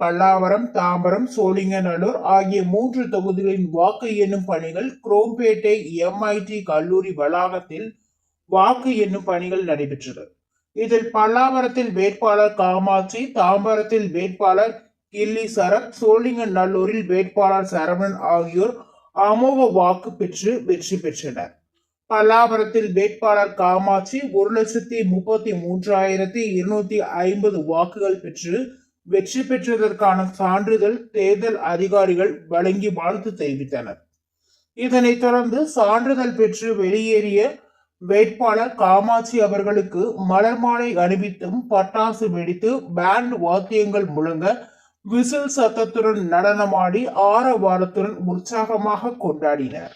பல்லாவரம், தாம்பரம், சோழிங்கநல்லூர் ஆகிய 3 தொகுதிகளின் வாக்கு எண்ணும் பணிகள் குரோம்பேட்டை MIT கல்லூரி வளாகத்தில் வாக்கு எண்ணும் பணிகள் நடைபெற்றது. இதில் பல்லாவரத்தில் வேட்பாளர் காமாட்சி, தாம்பரத்தில் வேட்பாளர் கில்லி சரத், சோழிங்கநல்லூரில் வேட்பாளர் சரவணன் ஆகியோர் அமோக வாக்கு பெற்று வெற்றி பெற்றனர். பல்லாவரத்தில் வேட்பாளர் காமாட்சி 1,33,250 வாக்குகள் பெற்று வெற்றி பெற்றதற்கான சான்றிதழ் தேர்தல் அதிகாரிகள் வழங்கி வாழ்த்து தெரிவித்தனர். இதனைத் தொடர்ந்து சான்றிதழ் பெற்று வெளியேறிய வேட்பாளர் காமாட்சி அவர்களுக்கு மலர் மாலை அணிவித்தும், பட்டாசு வெடித்து, பேண்ட் வாத்தியங்கள் முழங்க, விசில் சத்தத்துடன் நடனமாடி ஆரவாரத்துடன் உற்சாகமாக கொண்டாடினர்.